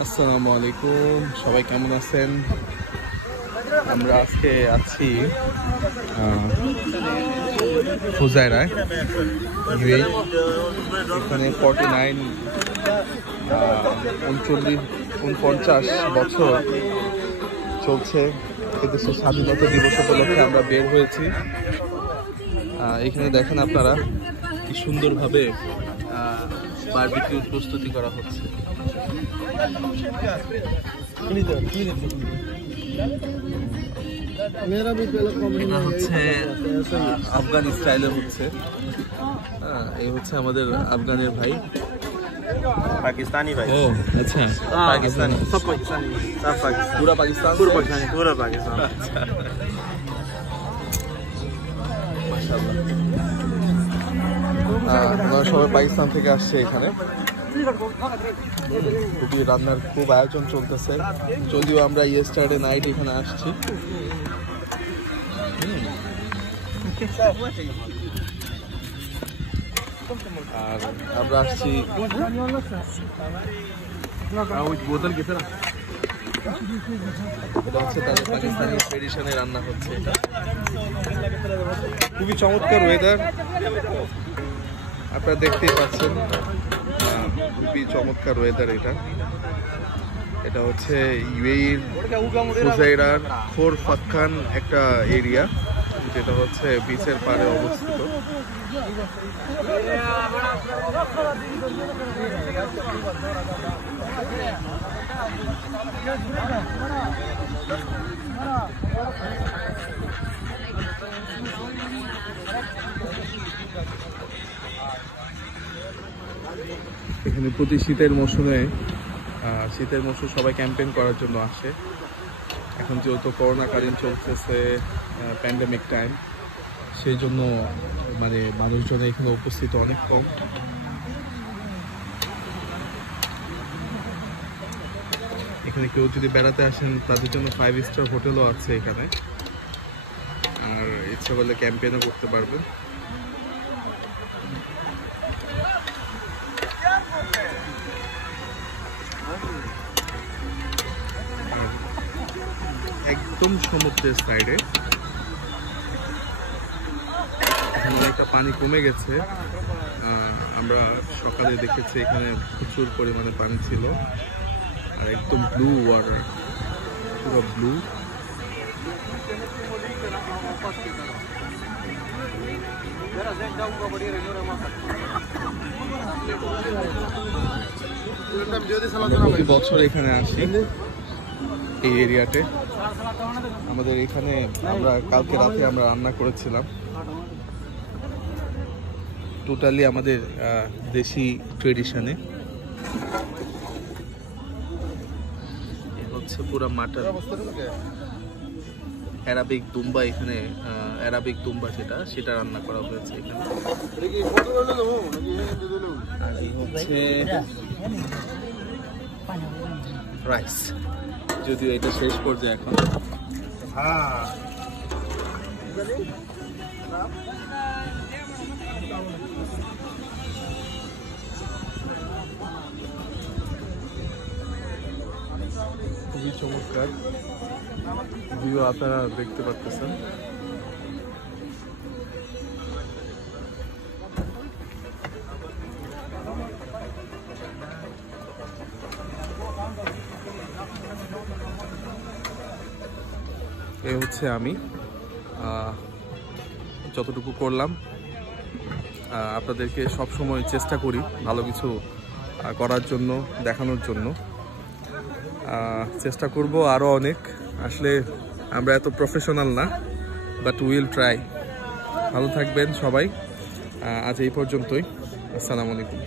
আসসালামু আলাইকুম, সবাই কেমন আছেন? আমরা আজকে আছি ফুজায়রায়। এখানে 49 বছর চলছে এদেশের স্বাধীনতা দিবস উপলক্ষে আমরা বের হয়েছি। এখানে দেখেন আপনারা কি সুন্দরভাবে বারবিকিউর প্রস্তুতি করা হচ্ছে। হচ্ছে আফগান স্টাইলে হচ্ছে। এই হচ্ছে আমাদের আফগানের ভাই, पाकिस्तानी भाई। ও আচ্ছা, पाकिस्तानी, सब पाकिस्तानी, सब पाकिस्तानी, পুরা পাকিস্তান, पूरा पाकिस्तानी, पूरा पाकिस्तान। আমরা সবাই পাকিস্তান থেকে আসছে। এখানে খুবই রান্নার খুব আয়োজন চলতেছে, যদিও আমরা ইয়েস্টারডে নাইট এখানে আসছি। আর আমরা আসছি, এটা হচ্ছে তাদের পাকিস্তানি ট্রেডিশনে রান্না হচ্ছে। এটা খুবই চমৎকার ওয়েদার, আপনারা দেখতেই পাচ্ছেন। খুবই চমৎকার ওয়েদার। এটা হচ্ছে ইউএইর ফুজাইরার খোর ফাক্কান একটা এরিয়া, যেটা হচ্ছে বিচের পাড়ে অবস্থিত। এখানে প্রতি শীতের মৌসুমে সবাই ক্যাম্পেইন করার জন্য আসে। এখন যেহেতু করোনাকালীন চলতেছে, প্যান্ডেমিক টাইম, সেই জন্য মানে মানুষজন এখানে উপস্থিত অনেক কম। এখানে কেউ যদি বেড়াতে আসেন তাদের জন্য 5 স্টার হোটেলও আছে এখানে, আর ইচ্ছা করলে ক্যাম্পেইনও করতে পারবেন। একদম সমুদ্রের সাইডে, এখন অনেকটা পানি কমে গেছে। আমরা সকালে দেখেছি এখানে প্রচুর পরিমাণে পানি ছিল, আর একদম ব্লু ওয়াটার, পুরো ব্লু। প্রতি বছর এখানে আসি এই এরিয়াতে। আমাদের এখানে কালকে রাতে আমরা রান্না করেছিলাম, টোটালি আমাদের দেশি ট্রেডিশনে। হচ্ছে পুরো মাটন, অ্যারাবিক দুম্বা। এখানে অ্যারাবিক দুম্বা সেটা রান্না করা হয়েছে এখানে। আর এই হচ্ছে রাইস, যদিও এটা শেষ পর্যায়ে এখন। খুবই চমৎকার ভিউ আপনারা দেখতে পাচ্ছেন। এই হচ্ছে আমি যতটুকু করলাম। আপনাদেরকে সব সময় চেষ্টা করি ভালো কিছু করার জন্য, দেখানোর জন্য। চেষ্টা করব আরও অনেক। আসলে আমরা এত প্রফেশনাল না, বাট উইল ট্রাই। ভালো থাকবেন সবাই। আজ এই পর্যন্তই। আসসালামু আলাইকুম।